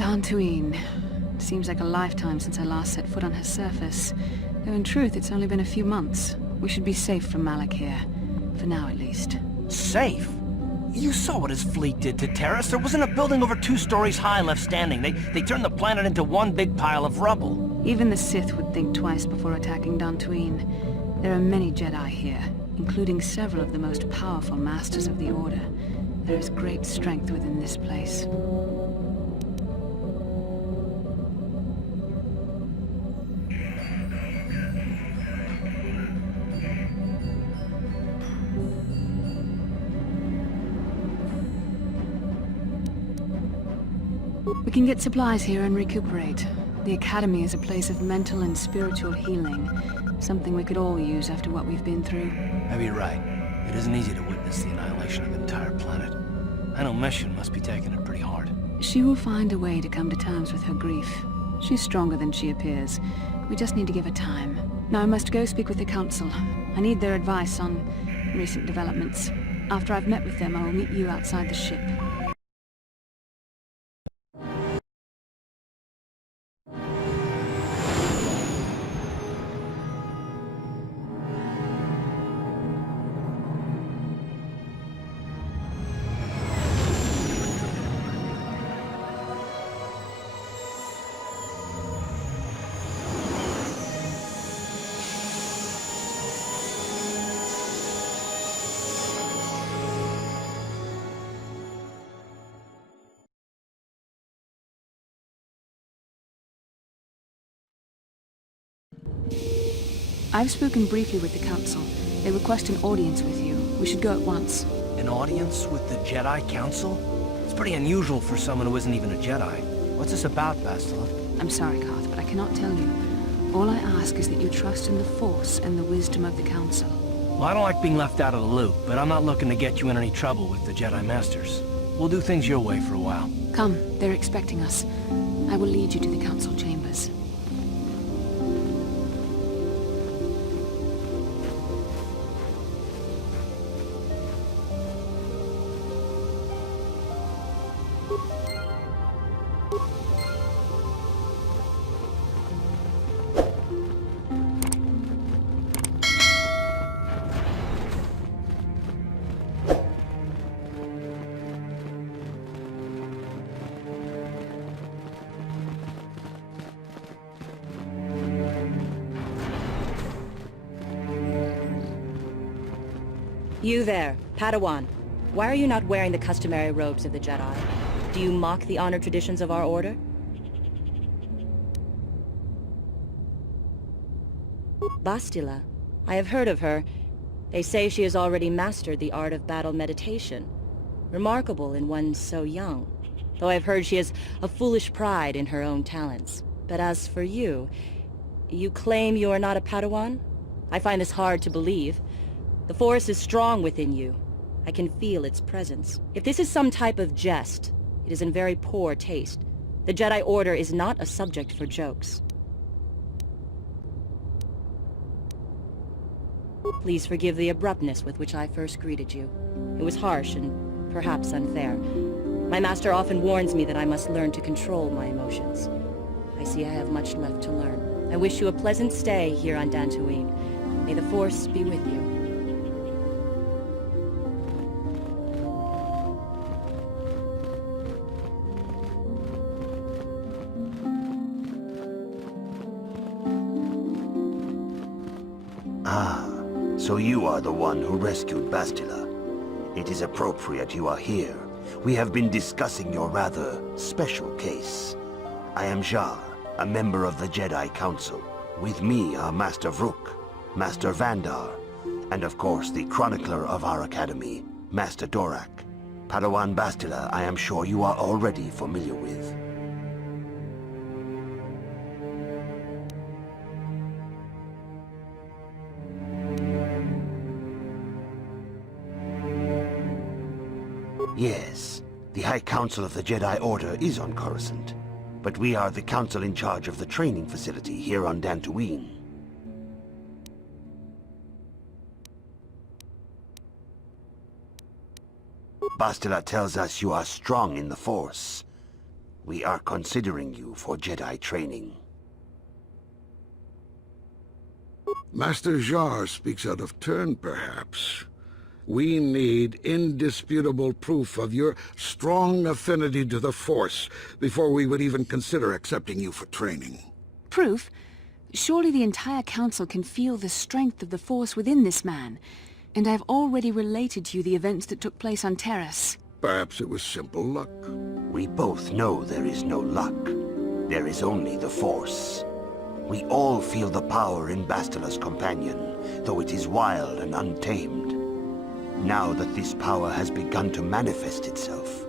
Dantooine. Seems like a lifetime since I last set foot on her surface. Though in truth, it's only been a few months. We should be safe from Malak here. For now, at least. Safe? You saw what his fleet did to Terrace. There wasn't a building over 2 stories high left standing. They turned the planet into one big pile of rubble. Even the Sith would think twice before attacking Dantooine. There are many Jedi here, including several of the most powerful Masters of the Order. There is great strength within this place. We can get supplies here and recuperate. The Academy is a place of mental and spiritual healing. Something we could all use after what we've been through. Maybe you're right. It isn't easy to witness the annihilation of an entire planet. I know Mission must be taking it pretty hard. She will find a way to come to terms with her grief. She's stronger than she appears. We just need to give her time. Now I must go speak with the Council. I need their advice on recent developments. After I've met with them, I will meet you outside the ship. I've spoken briefly with the Council. They request an audience with you. We should go at once. An audience with the Jedi Council? It's pretty unusual for someone who isn't even a Jedi. What's this about, Bastila? I'm sorry, Carth, but I cannot tell you. All I ask is that you trust in the Force and the wisdom of the Council. Well, I don't like being left out of the loop, but I'm not looking to get you in any trouble with the Jedi Masters. We'll do things your way for a while. Come, they're expecting us. I will lead you to the Council chambers. You there, Padawan. Why are you not wearing the customary robes of the Jedi? Do you mock the honored traditions of our order? Bastila. I have heard of her. They say she has already mastered the art of battle meditation. Remarkable in one so young. Though I've heard she has a foolish pride in her own talents. But as for you, you claim you are not a Padawan? I find this hard to believe. The Force is strong within you. I can feel its presence. If this is some type of jest, it is in very poor taste. The Jedi Order is not a subject for jokes. Please forgive the abruptness with which I first greeted you. It was harsh and perhaps unfair. My master often warns me that I must learn to control my emotions. I see I have much left to learn. I wish you a pleasant stay here on Dantooine. May the Force be with you. So you are the one who rescued Bastila. It is appropriate you are here. We have been discussing your rather special case. I am Jar, a member of the Jedi Council. With me are Master Vrook, Master Vandar, and of course the chronicler of our academy, Master Dorak. Padawan Bastila, I am sure you are already familiar with. Yes, the High Council of the Jedi Order is on Coruscant, but we are the council in charge of the training facility here on Dantooine. Bastila tells us you are strong in the Force. We are considering you for Jedi training. Master Jar speaks out of turn, perhaps. We need indisputable proof of your strong affinity to the Force before we would even consider accepting you for training. Proof? Surely the entire Council can feel the strength of the Force within this man. And I've already related to you the events that took place on Terrace. Perhaps it was simple luck. We both know there is no luck. There is only the Force. We all feel the power in Bastila's companion, though it is wild and untamed. Now that this power has begun to manifest itself,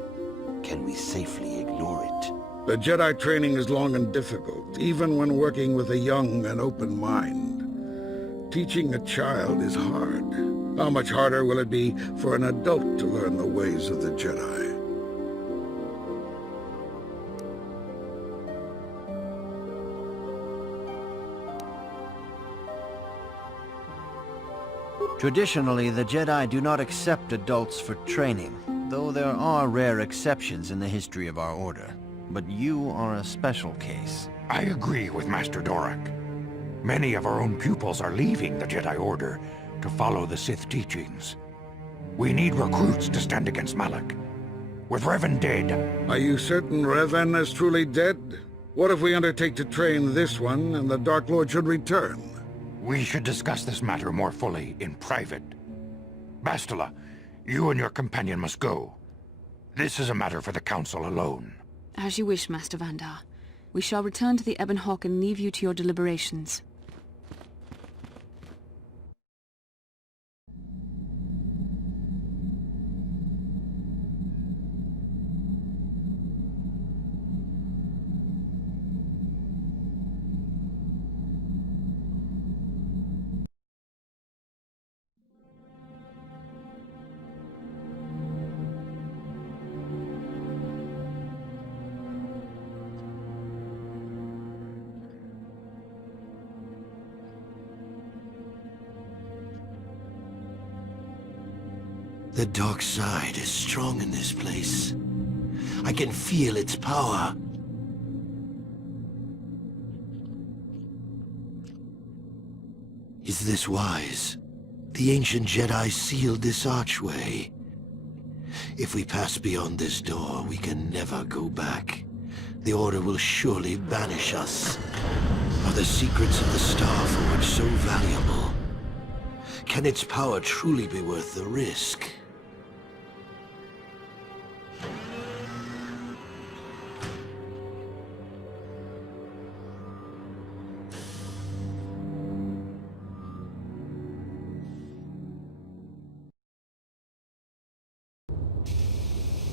can we safely ignore it? The Jedi training is long and difficult, even when working with a young and open mind. Teaching a child is hard. How much harder will it be for an adult to learn the ways of the Jedi? Traditionally, the Jedi do not accept adults for training, though there are rare exceptions in the history of our order. But you are a special case. I agree with Master Dorak. Many of our own pupils are leaving the Jedi Order to follow the Sith teachings. We need recruits to stand against Malak. With Revan dead... Are you certain Revan is truly dead? What if we undertake to train this one and the Dark Lord should return? We should discuss this matter more fully in private. Bastila, you and your companion must go. This is a matter for the Council alone. As you wish, Master Vandar. We shall return to the Ebon Hawk and leave you to your deliberations. The dark side is strong in this place. I can feel its power. Is this wise? The ancient Jedi sealed this archway. If we pass beyond this door, we can never go back. The Order will surely banish us. Are the secrets of the Star Forge so valuable? Can its power truly be worth the risk?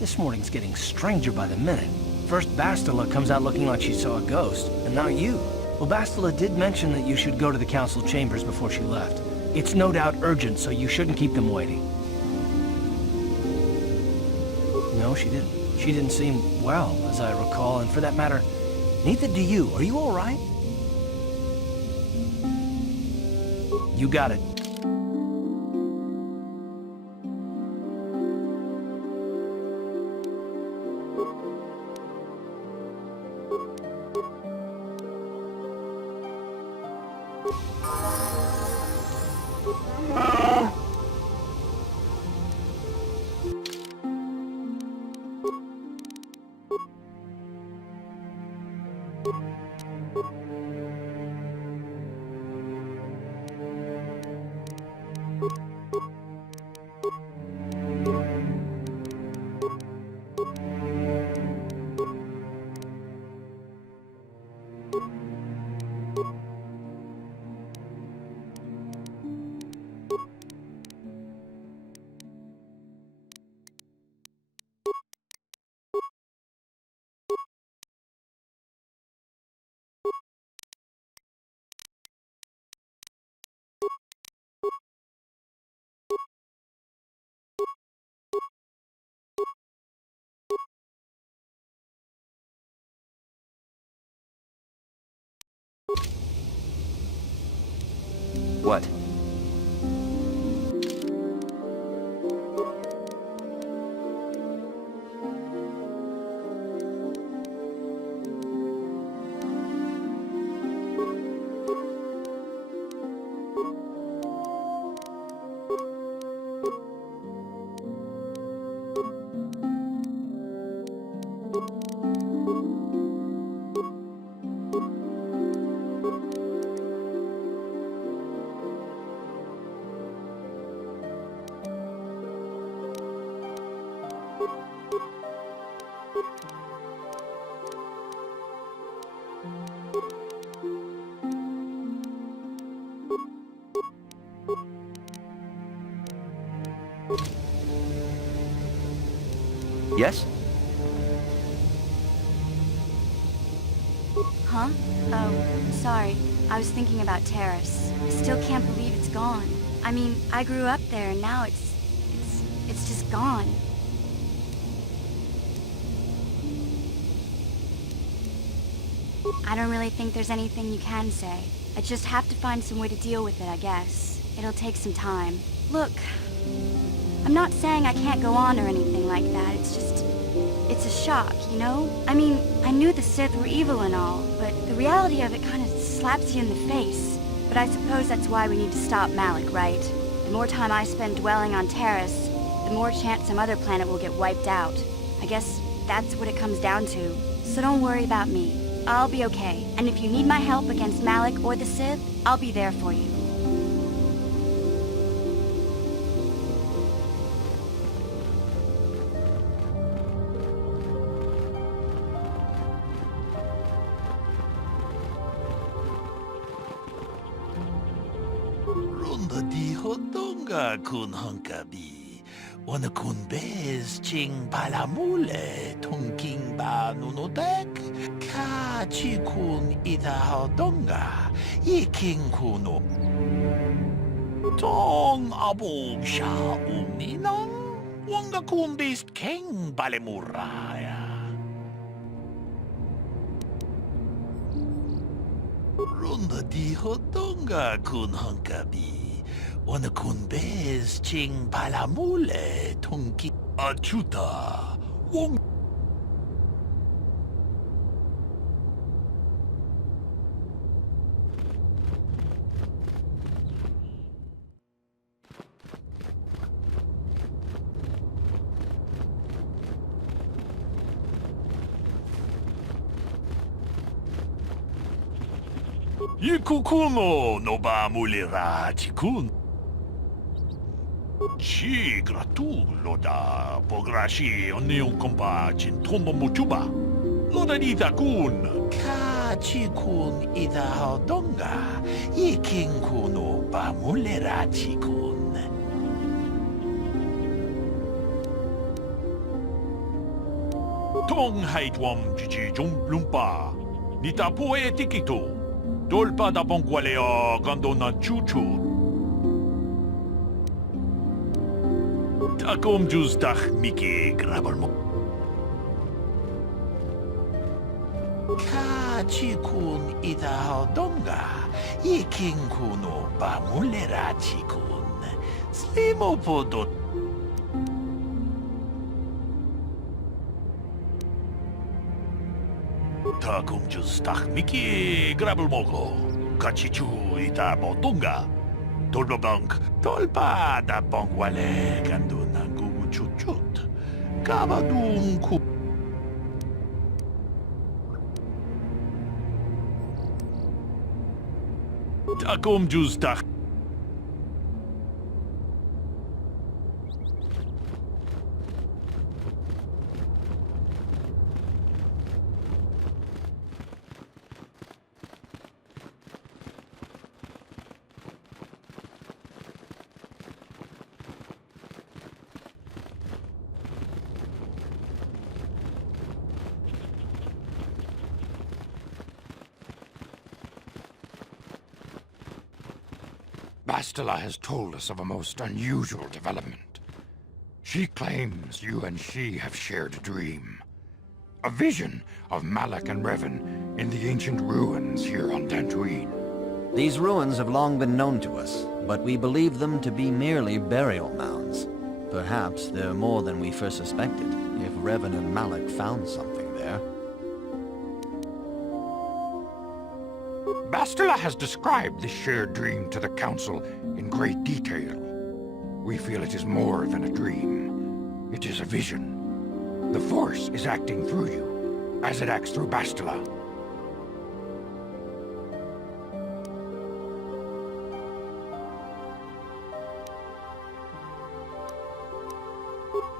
This morning's getting stranger by the minute. First Bastila comes out looking like she saw a ghost, and now you. Well, Bastila did mention that you should go to the Council chambers before she left. It's no doubt urgent, so you shouldn't keep them waiting. No, she didn't. She didn't seem well, as I recall, and for that matter, neither do you. Are you all right? You got it. What? Yes? Huh? Oh, sorry. I was thinking about Terrace. I still can't believe it's gone. I mean, I grew up there and now it's just gone. I don't really think there's anything you can say. I just have to find some way to deal with it, I guess. It'll take some time. Look, I'm not saying I can't go on or anything like that. It's a shock, you know? I mean, I knew the Sith were evil and all, but the reality of it kind of slaps you in the face. But I suppose that's why we need to stop Malik, right? The more time I spend dwelling on Terrace, the more chance some other planet will get wiped out. I guess that's what it comes down to. So don't worry about me. I'll be okay. And if you need my help against Malik or the Sith, I'll be there for you. Runda di hodonga kun hunkabi. Wana kun bez ching palamule tongking ba nunodek. Ka chi kun ida hodonga. Iking kuno. Tong abog sha uminang. Wanga kun bez king balemuraya. Runda di hodonga kun hunkabi. Wana kun bez ching palamule tongki achuta. Wong Yikukuno no ba mulira chikun. Chi gratulo da pograshi onion compa chin tombo muchuba. Loda dita kun. Ka chikun ida hodonga. Iking kuno ba mulira chikun. Tong haitwam chichi lumpa. Nita poe tikito. Dolpa da bongualeo gando na chuchu. Takom jus dach miki grabalmo. Ka chikun ida hodonga. Iking kuno ba mulera chikun. Slimo podo. Takom jus dach miki grabalmogo. Kachichu ida bodonga. Tolbank, tolpa da bangwale gando nangu chuchut. Kabadum ku. Takom jus dach. Bastila has told us of a most unusual development. She claims you and she have shared a dream. A vision of Malak and Revan in the ancient ruins here on Dantooine. These ruins have long been known to us, but we believe them to be merely burial mounds. Perhaps they're more than we first suspected, if Revan and Malak found something there. Bastila has described this shared dream to the Council in great detail. We feel it is more than a dream. It is a vision. The Force is acting through you, as it acts through Bastila.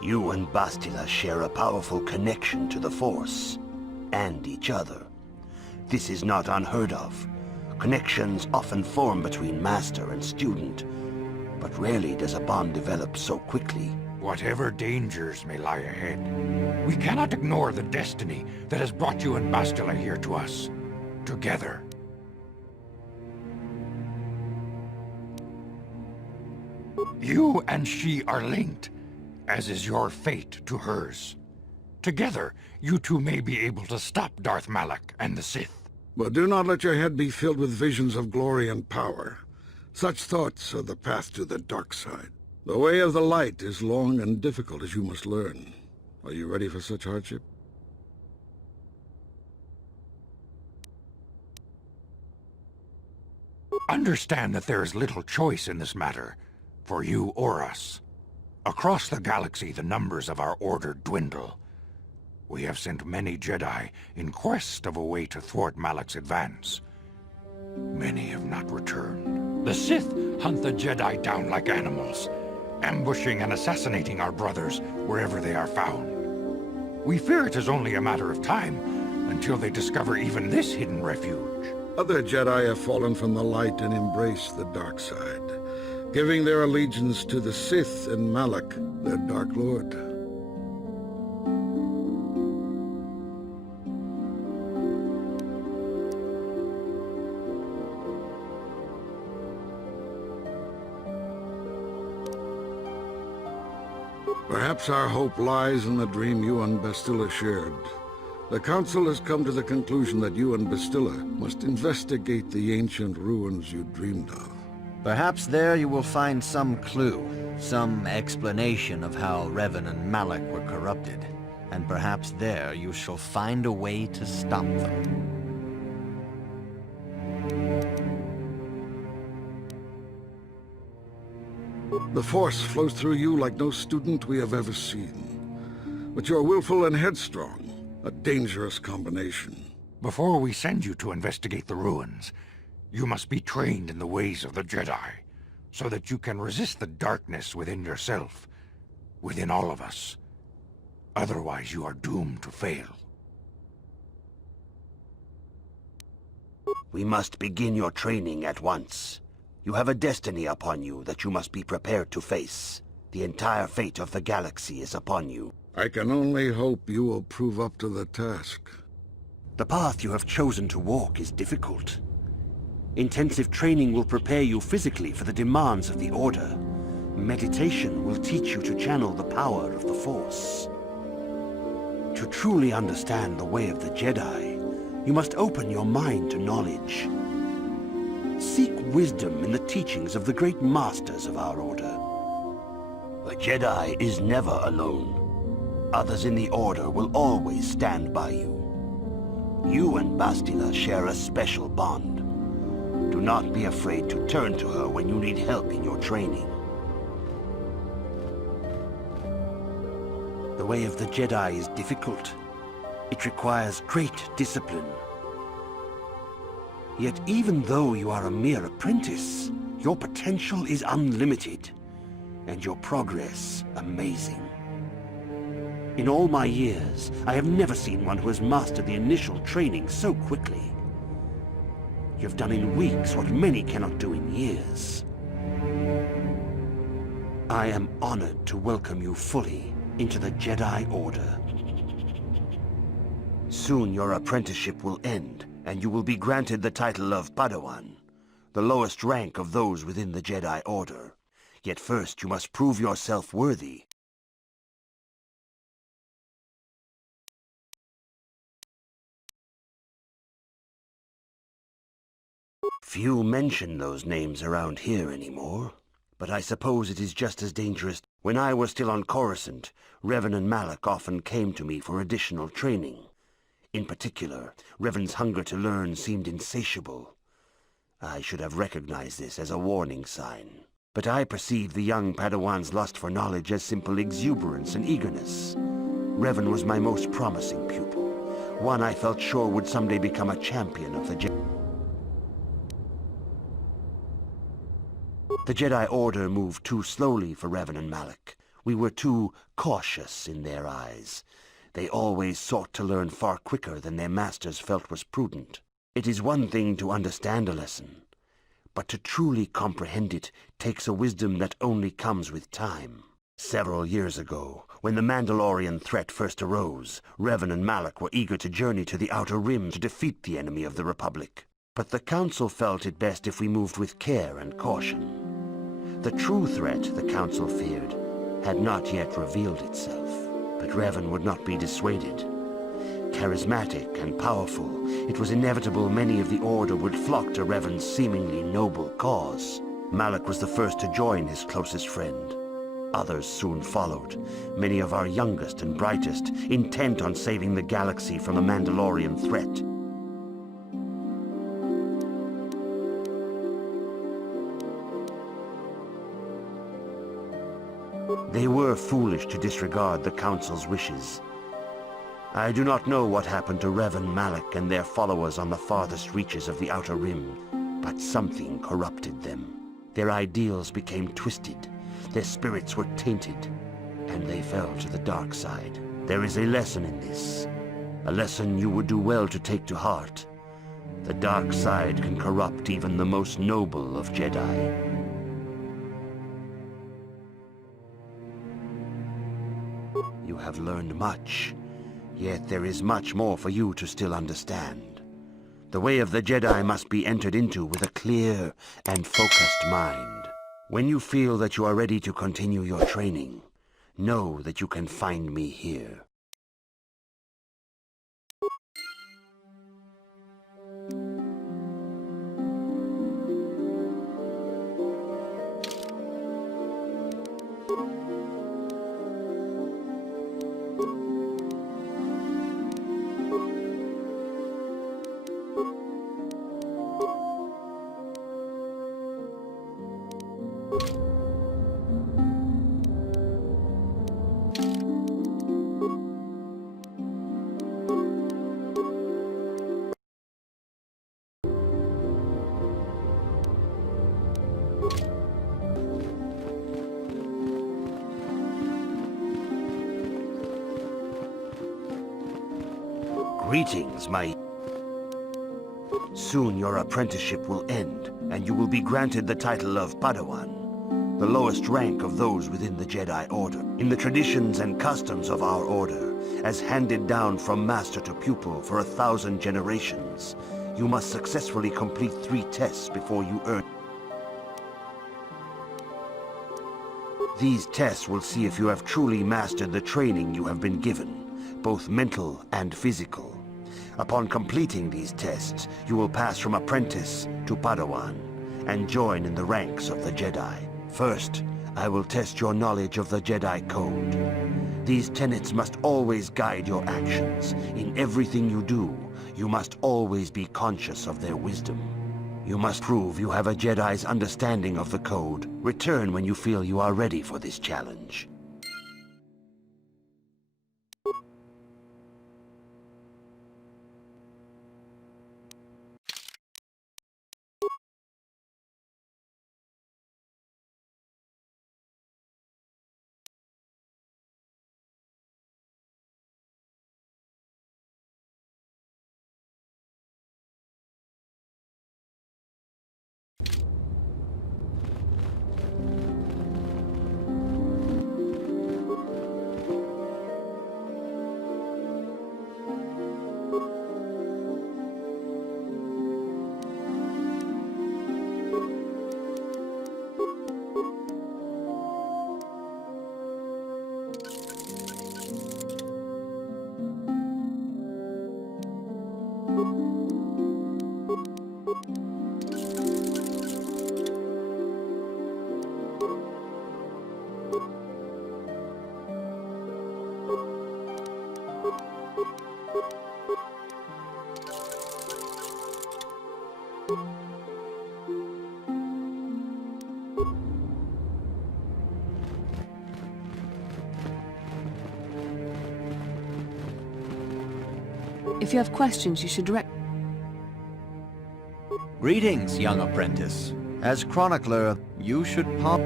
You and Bastila share a powerful connection to the Force, and each other. This is not unheard of. Connections often form between master and student, but rarely does a bond develop so quickly. Whatever dangers may lie ahead, we cannot ignore the destiny that has brought you and Bastila here to us, together. You and she are linked, as is your fate to hers. Together, you two may be able to stop Darth Malak and the Sith. But do not let your head be filled with visions of glory and power. Such thoughts are the path to the dark side. The way of the light is long and difficult, as you must learn. Are you ready for such hardship? Understand that there is little choice in this matter, for you or us. Across the galaxy, the numbers of our order dwindle. We have sent many Jedi in quest of a way to thwart Malak's advance. Many have not returned. The Sith hunt the Jedi down like animals, ambushing and assassinating our brothers wherever they are found. We fear it is only a matter of time until they discover even this hidden refuge. Other Jedi have fallen from the light and embraced the dark side, giving their allegiance to the Sith and Malak, their Dark Lord. Perhaps our hope lies in the dream you and Bastila shared. The Council has come to the conclusion that you and Bastila must investigate the ancient ruins you dreamed of. Perhaps there you will find some clue, some explanation of how Revan and Malak were corrupted. And perhaps there you shall find a way to stop them. The Force flows through you like no student we have ever seen. But you're willful and headstrong, a dangerous combination. Before we send you to investigate the ruins, you must be trained in the ways of the Jedi, so that you can resist the darkness within yourself, within all of us. Otherwise, you are doomed to fail. We must begin your training at once. You have a destiny upon you that you must be prepared to face. The entire fate of the galaxy is upon you. I can only hope you will prove up to the task. The path you have chosen to walk is difficult. Intensive training will prepare you physically for the demands of the Order. Meditation will teach you to channel the power of the Force. To truly understand the way of the Jedi, you must open your mind to knowledge. Seek wisdom in the teachings of the great masters of our Order. The Jedi is never alone. Others in the Order will always stand by you. You and Bastila share a special bond. Do not be afraid to turn to her when you need help in your training. The way of the Jedi is difficult. It requires great discipline. Yet even though you are a mere apprentice, your potential is unlimited, and your progress amazing. In all my years, I have never seen one who has mastered the initial training so quickly. You've done in weeks what many cannot do in years. I am honored to welcome you fully into the Jedi Order. Soon your apprenticeship will end, and you will be granted the title of Padawan, the lowest rank of those within the Jedi Order. Yet first you must prove yourself worthy. Few mention those names around here anymore, but I suppose it is just as dangerous. When I was still on Coruscant, Revan and Malak often came to me for additional training. In particular, Revan's hunger to learn seemed insatiable. I should have recognized this as a warning sign. But I perceived the young Padawan's lust for knowledge as simple exuberance and eagerness. Revan was my most promising pupil, one I felt sure would someday become a champion of the Jedi. The Jedi Order moved too slowly for Revan and Malak. We were too cautious in their eyes. They always sought to learn far quicker than their masters felt was prudent. It is one thing to understand a lesson, but to truly comprehend it takes a wisdom that only comes with time. Several years ago, when the Mandalorian threat first arose, Revan and Malak were eager to journey to the Outer Rim to defeat the enemy of the Republic. But the Council felt it best if we moved with care and caution. The true threat the Council feared had not yet revealed itself, but Revan would not be dissuaded. Charismatic and powerful, it was inevitable many of the Order would flock to Revan's seemingly noble cause. Malak was the first to join his closest friend. Others soon followed, many of our youngest and brightest, intent on saving the galaxy from a Mandalorian threat. They were foolish to disregard the Council's wishes. I do not know what happened to Revan, Malak, and their followers on the farthest reaches of the Outer Rim, but something corrupted them. Their ideals became twisted, their spirits were tainted, and they fell to the dark side. There is a lesson in this, a lesson you would do well to take to heart. The dark side can corrupt even the most noble of Jedi. You have learned much. Yet there is much more for you to still understand. The way of the Jedi must be entered into with a clear and focused mind. When you feel that you are ready to continue your training, know that you can find me here. Greetings, my... Soon your apprenticeship will end, and you will be granted the title of Padawan, the lowest rank of those within the Jedi Order. In the traditions and customs of our Order, as handed down from master to pupil for 1,000 generations, you must successfully complete 3 tests before you earn. These tests will see if you have truly mastered the training you have been given, both mental and physical. Upon completing these tests, you will pass from apprentice to Padawan and join in the ranks of the Jedi. First, I will test your knowledge of the Jedi Code. These tenets must always guide your actions. In everything you do, you must always be conscious of their wisdom. You must prove you have a Jedi's understanding of the Code. Return when you feel you are ready for this challenge. If you have questions, you should direct... Greetings, young apprentice. As chronicler, you should pop...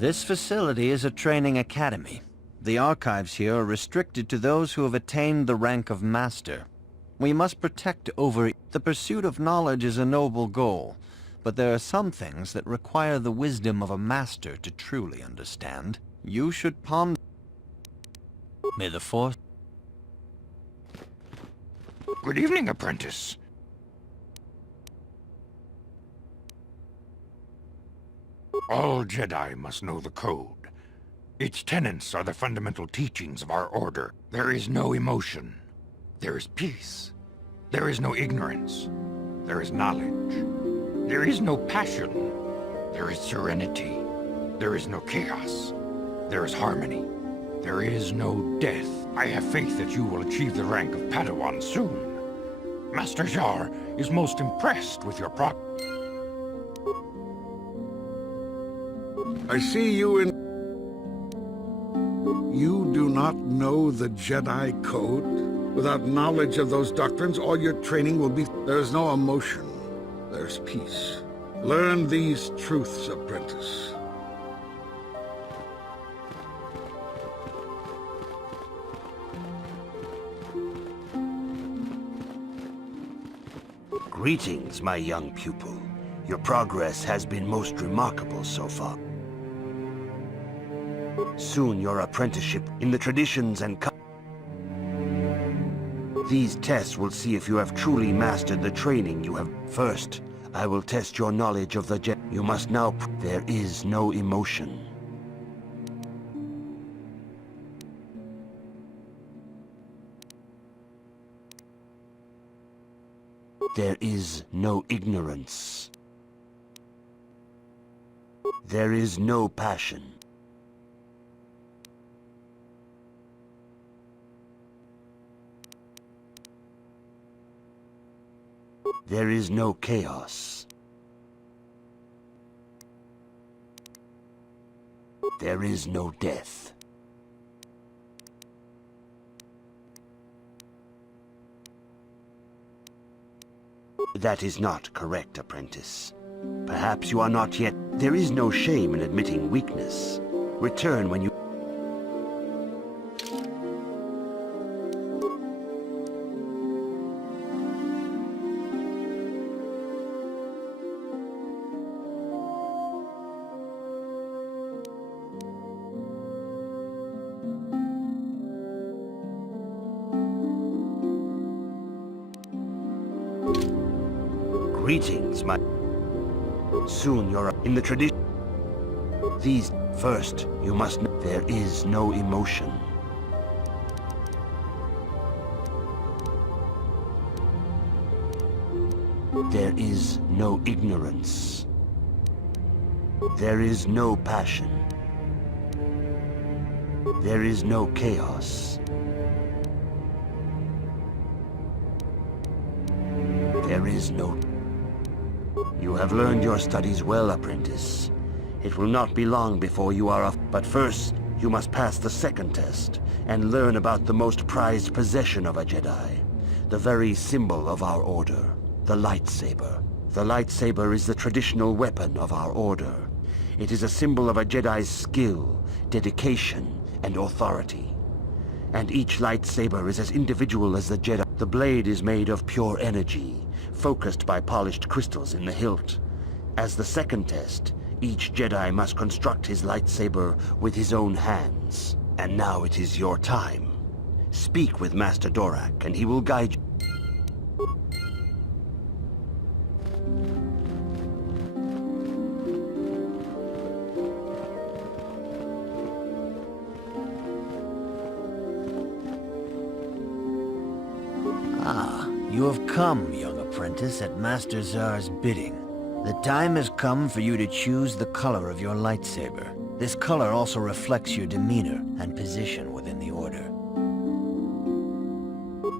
This facility is a training academy. The archives here are restricted to those who have attained the rank of Master. We must protect over... The pursuit of knowledge is a noble goal, but there are some things that require the wisdom of a Master to truly understand. You should ponder... May the Force... Good evening, apprentice. All Jedi must know the code. Its tenets are the fundamental teachings of our order. There is no emotion. There is peace. There is no ignorance. There is knowledge. There is no passion. There is serenity. There is no chaos. There is harmony. There is no death. I have faith that you will achieve the rank of Padawan soon. Master Jar is most impressed with your I see you in... You do not know the Jedi Code? Without knowledge of those doctrines, all your training will be... There's no emotion. There's peace. Learn these truths, apprentice. Greetings, my young pupil. Your progress has been most remarkable so far. Soon your apprenticeship in the traditions and These tests will see if you have truly mastered the training you have. First, I will test your knowledge of the Jedi. You must now... There is no emotion. There is no ignorance. There is no passion. There is no chaos. There is no death. That is not correct, apprentice. Perhaps you are not yet... There is no shame in admitting weakness. Return when you... Greetings, my... Soon you're in the tradition. These... First, you must... There is no emotion. There is no ignorance. There is no passion. There is no chaos. There is no... You have learned your studies well, apprentice. It will not be long before you are off. But first, you must pass the second test and learn about the most prized possession of a Jedi. The very symbol of our order, the lightsaber. The lightsaber is the traditional weapon of our order. It is a symbol of a Jedi's skill, dedication, and authority. And each lightsaber is as individual as the Jedi. The blade is made of pure energy, focused by polished crystals in the hilt. As the second test, each Jedi must construct his lightsaber with his own hands. And now it is your time. Speak with Master Dorak, and he will guide you. You have come, young apprentice, at Master Zar's bidding. The time has come for you to choose the color of your lightsaber. This color also reflects your demeanor and position within the Order.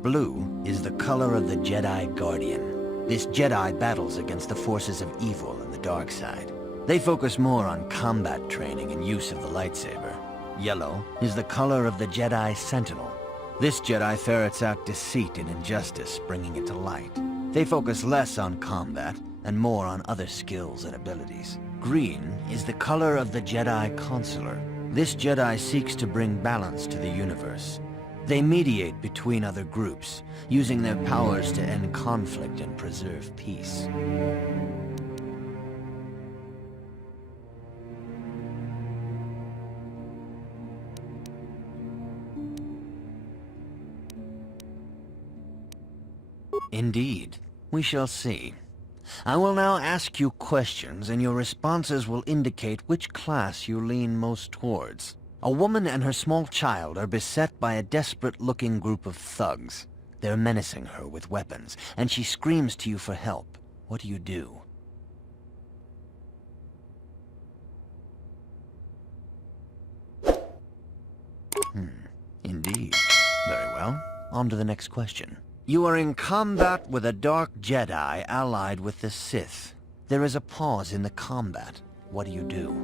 Blue is the color of the Jedi Guardian. This Jedi battles against the forces of evil and the dark side. They focus more on combat training and use of the lightsaber. Yellow is the color of the Jedi Sentinel. This Jedi ferrets out deceit and injustice, bringing it to light. They focus less on combat and more on other skills and abilities. Green is the color of the Jedi Consular. This Jedi seeks to bring balance to the universe. They mediate between other groups, using their powers to end conflict and preserve peace. Indeed. We shall see. I will now ask you questions, and your responses will indicate which class you lean most towards. A woman and her small child are beset by a desperate-looking group of thugs. They're menacing her with weapons, and she screams to you for help. What do you do? Indeed. Very well. On to the next question. You are in combat with a dark Jedi allied with the Sith. There is a pause in the combat. What do you do?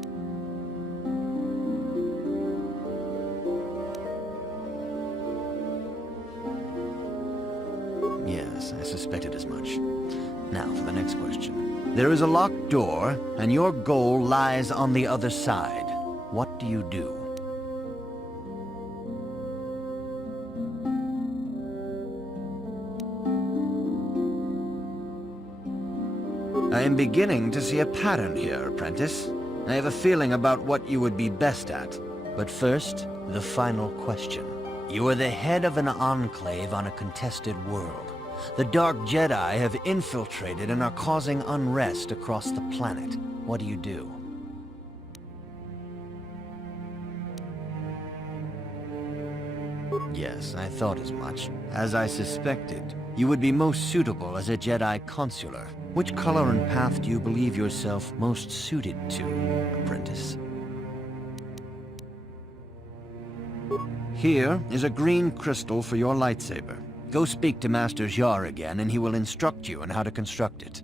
Yes, I suspected as much. Now for the next question. There is a locked door, and your goal lies on the other side. What do you do? I am beginning to see a pattern here, apprentice. I have a feeling about what you would be best at. But first, the final question. You are the head of an enclave on a contested world. The Dark Jedi have infiltrated and are causing unrest across the planet. What do you do? Yes, I thought as much. As I suspected, you would be most suitable as a Jedi Consular. Which color and path do you believe yourself most suited to, apprentice? Here is a green crystal for your lightsaber. Go speak to Master Jar again, and he will instruct you on how to construct it.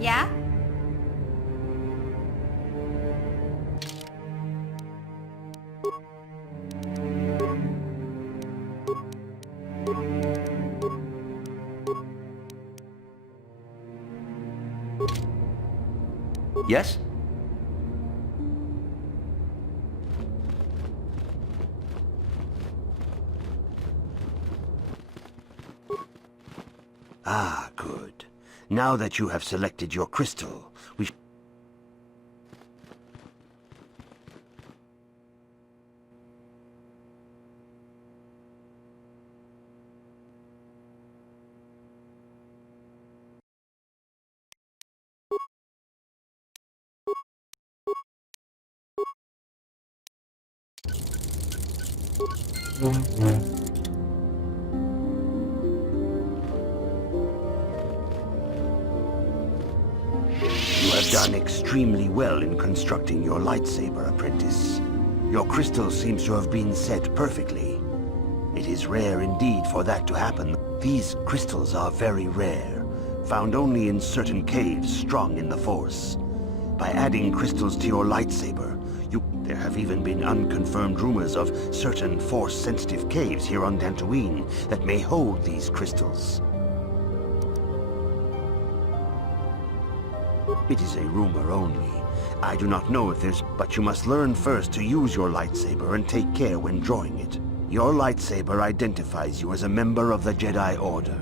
Yeah? Yes? Ah, good. Now that you have selected your crystal, we... You have done extremely well in constructing your lightsaber, apprentice. Your crystal seems to have been set perfectly. It is rare indeed for that to happen. These crystals are very rare, found only in certain caves strong in the Force. By adding crystals to your lightsaber, There have even been unconfirmed rumors of certain Force-sensitive caves here on Dantooine that may hold these crystals. It is a rumor only. I do not know if there's... But you must learn first to use your lightsaber and take care when drawing it. Your lightsaber identifies you as a member of the Jedi Order.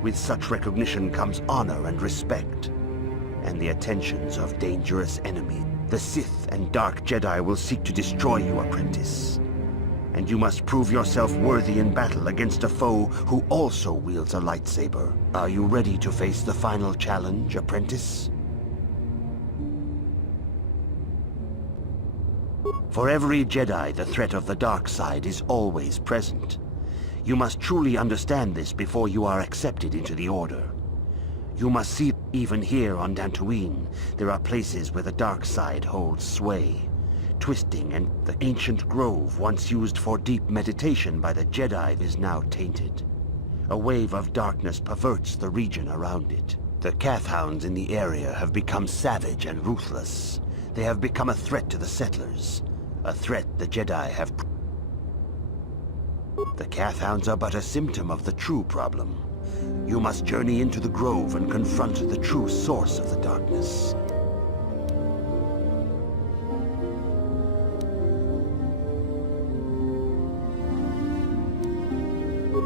With such recognition comes honor and respect, and the attentions of dangerous enemies. The Sith and Dark Jedi will seek to destroy you, apprentice. And you must prove yourself worthy in battle against a foe who also wields a lightsaber. Are you ready to face the final challenge, apprentice? For every Jedi, the threat of the dark side is always present. You must truly understand this before you are accepted into the Order. You must see, even here on Dantooine, there are places where the dark side holds sway. Twisting, and the ancient grove once used for deep meditation by the Jedi is now tainted. A wave of darkness perverts the region around it. The Cathhounds in the area have become savage and ruthless. They have become a threat to the settlers. A threat the Jedi have... The Cathhounds are but a symptom of the true problem. You must journey into the grove and confront the true source of the darkness.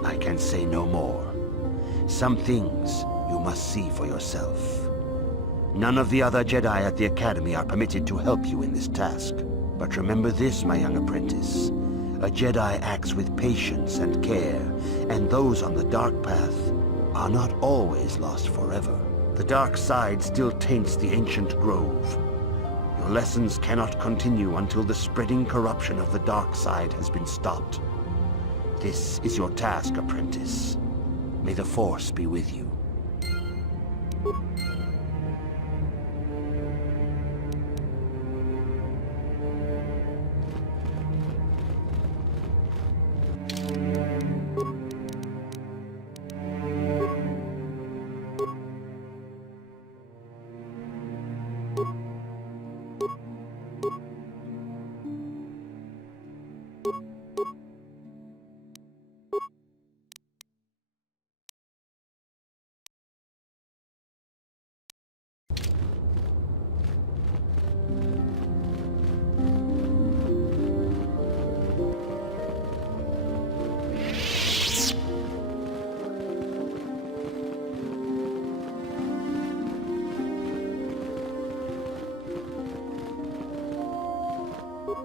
I can say no more. Some things you must see for yourself. None of the other Jedi at the Academy are permitted to help you in this task. But remember this, my young apprentice. A Jedi acts with patience and care, and those on the dark path are not always lost forever. The dark side still taints the ancient grove. Your lessons cannot continue until the spreading corruption of the dark side has been stopped. This is your task, apprentice. May the Force be with you.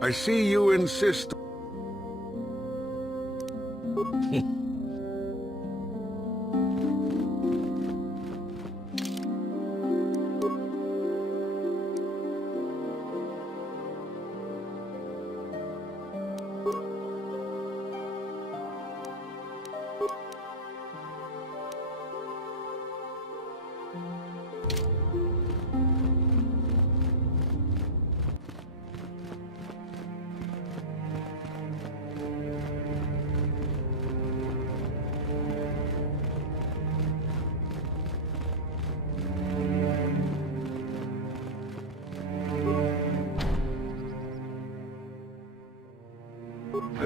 I see you insist.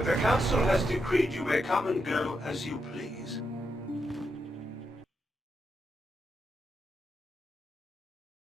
The Council has decreed you may come and go as you please.